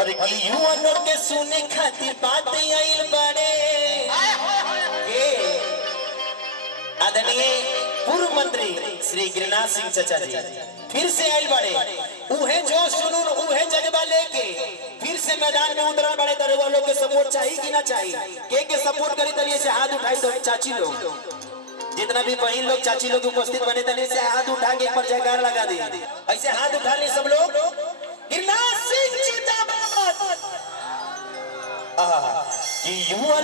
और की युवानों के सुने खातिर बात आइल बड़े के आदरणीय पूर्व मंत्री श्री गिरिनाथ सिंह चचा जी फिर से आइल बड़े उहे जो सुनून उहे जज्बा लेके फिर से मैदान में उतरल बड़े। दरवा लोग के सपोर्ट चाहिए कि ना चाहिए? के सपोर्ट करी तलिए से हाथ उठाई तो चाची लोग जितना भी बहन लोग चाची लोग उपस्थित बने तलिए से हाथ उठा के एक पर जयकार लगा दे। ऐसे हाथ उठा ले सब लोग। गिरिनाथ सिंह जिंदाबाद। कि युवा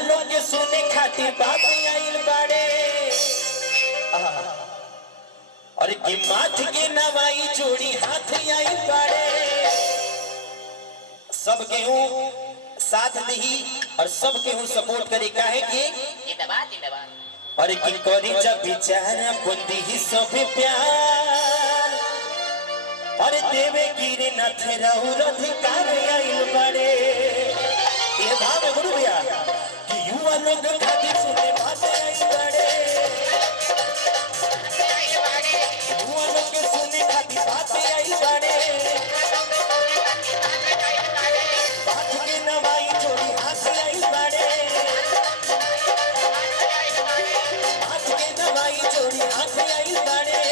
लोग के सुने खातिर बात आइल बड़े और कि माथ के नवाई जोड़ी हाथ आइल बड़े। सब केहू साथ दी और सब केहू सपोर्ट करे काहे कि और कि करी जब विचार बंदी ही सब प्यार और देवे गिरे नाथ रहु अधिकार आइल बड़े। ये भाव है गुरु भैया कि युवा लोग खातिर सुने बात आइल बड़े। युवा लोग के सुने खातिर बात आइल बड़े। बात के नवाई जोड़ी हाथ आइल बड़े। बात के नवाई जोड़ी हाथ आइल बड़े।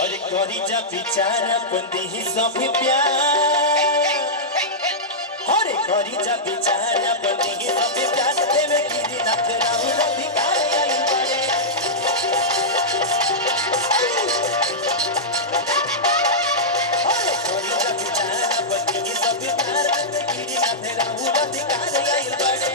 और करी जा विचार बंदी ही सब प्यार और करी जा विचार बंदी ही सब प्यार देवे गिरिनाथ रहु अधिकार आइल बड़े। और करी जा विचार बंदी ही सब प्यार देवे गिरिनाथ रहु अधिकार आइल बड़े।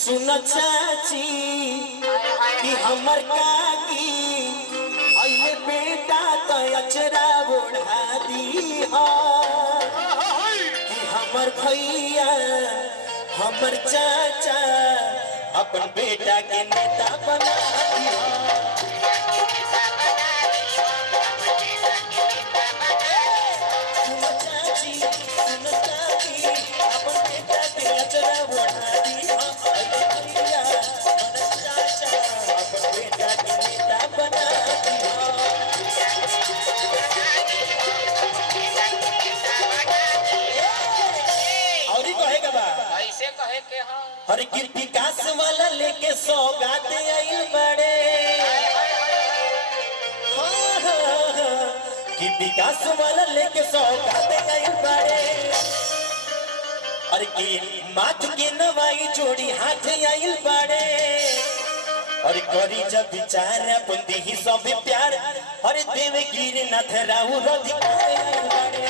सुन चाची कि हमर काकी अइले बेटा तो अचरा ओढ़ा दी कि हमर भैया हमर चाचा अपन बेटा के नेता बना दी। और कि विकास वाला लेके सौगात आइल बड़े। कि विकास वाला लेके सौगात आइल बड़े। और कि माथ के नवाई जोड़ी हाथ आइल बड़े। और करी जब विचार बंदी ही सब प्यार और देवे गिरिनाथ रहु अधिकार आइल बड़े।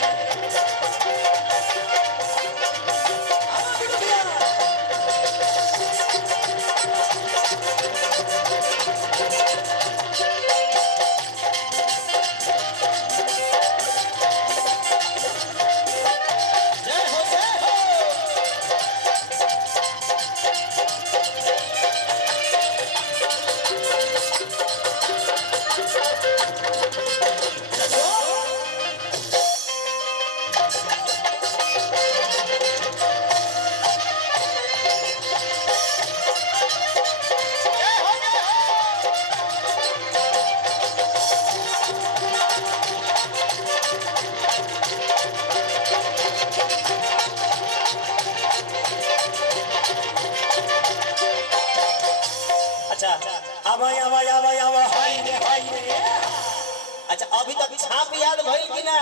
अच्छा अभी तक छाप याद भइल कि ना?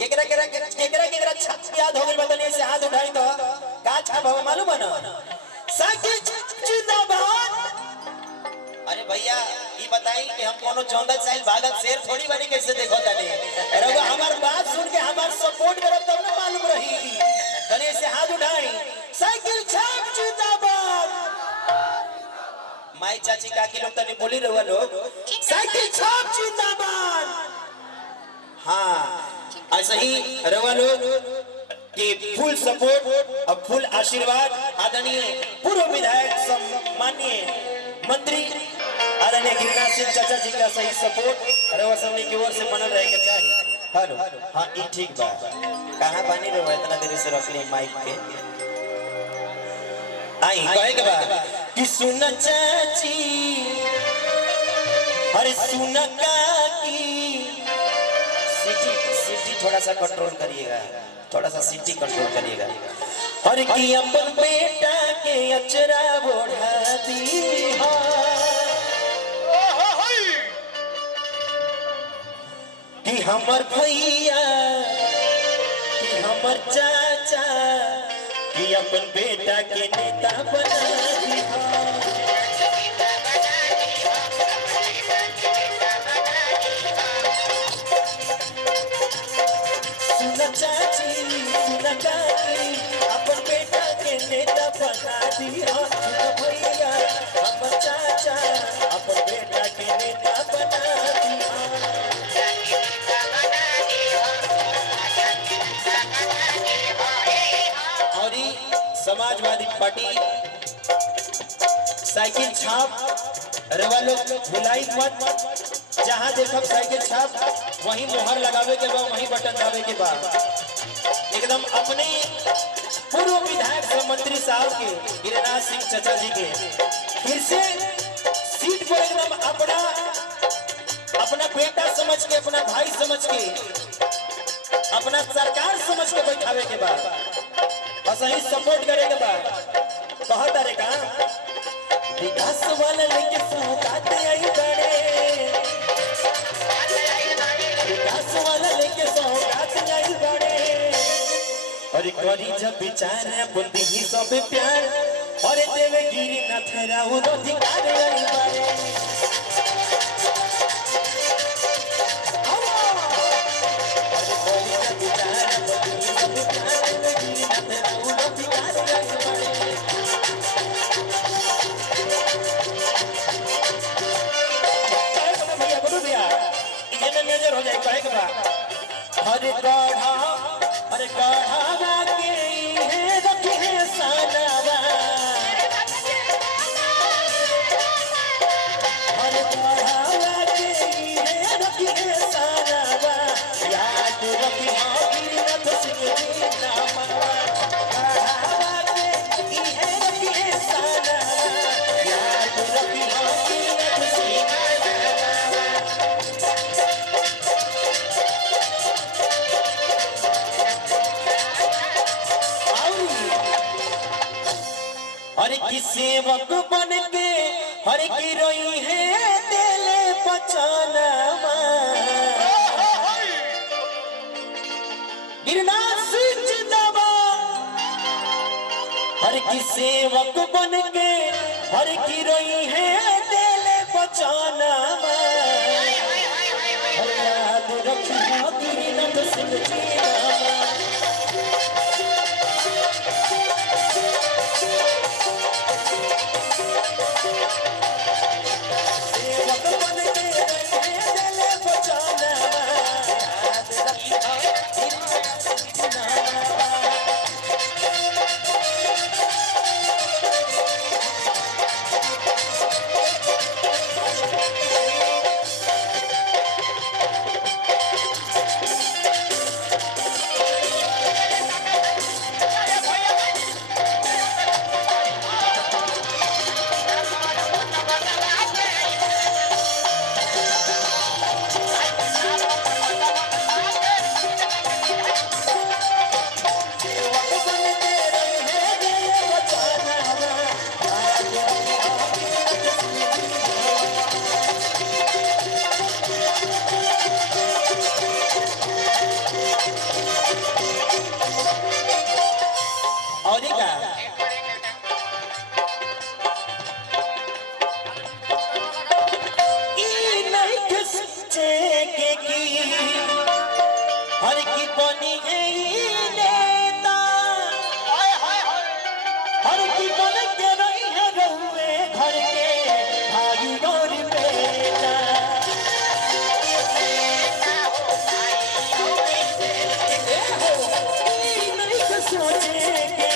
केकरा छाप याद हो गइल बताइए से हाथ उठाई तो का छाप हो मालूम है ना? साकी जिंदाबाद। अरे भैया ये बताई कि हम कोनो जंगल साइल भागत शेर थोड़ी बनी कैसे देखो तने। अरे हमार बात सुन के हमार सपोर्ट करब तब ना मालूम रही। माई चाची काकी लोग तने बोली रहुआ लोग साइकिल छाप जिंदाबाद। हाँ ऐसा ही रहुआ लोग कि फुल सपोर्ट और फुल आशीर्वाद आदरणीय पूर्व विधायक सम्माननीय मंत्री आदरणीय गिरिनाथ सिंह चाचा जी का सही सपोर्ट रहुआ सबने की ओर से बनल रहेगा चाहिए। हेलो हाँ ये ठीक बा कहाँ पानी रहुआ इतना देर से रख ली माइक के आई कहे के बा कि सुन चाची अरे सुन काकी सिटी थोड़ा सा कंट्रोल करिएगा थोड़ा सा सिटी कंट्रोल करिएगा। अरे कि अपन बेटा के अचरा बढ़ा दी कि हमर भैया कि हमर चाचा कि अपन बेटा के नेता बना दी सुन चाची सुन काकी अपन बेटा के नेता बना दी भैया हमर चाचा अपन बेटा के नेता बना दी। समाजवादी पार्टी साइकिल छाप रवा लोग भुलाई मत जहां देखब साइकिल छाप वहीं मोहर लगावे के बाद वहीं बटन दाबे के बाद एकदम अपने पूर्व विधायक मंत्री साहब के गिरिनाथ सिंह चाचा जी के फिर से सीट पर एकदम अपना बेटा समझ के अपना भाई समझ के अपना सरकार समझ के बैठावे के बाद सही सपोर्ट करेगा बहुत अरे का विकास वाला लेके सौगात आई बड़े विकास वाला लेके सौगात आई बड़े और करी जब विचार बुद्धि ही सब प्यार और देवे गिरी न थराऊ अधिकार आई बड़े हो जाए कहे के बा अरे गढ़ा के है रखी है सानावा अरे गढ़ा के है रखी है सानावा याद रखी गिरिनाथ सिंह जी नामवा गढ़ा के है रखी है सानावा याद रखी गिरिनाथ सिंह हर की सेवक बन के हर की रोई है तेले बचाना गिरनाथ सिंह जिंदाबाद हर की सेवक बन के हर की रोई है तेले बचाना याद रखना गिरनाथ सिंह जी नहीं तो सोचे के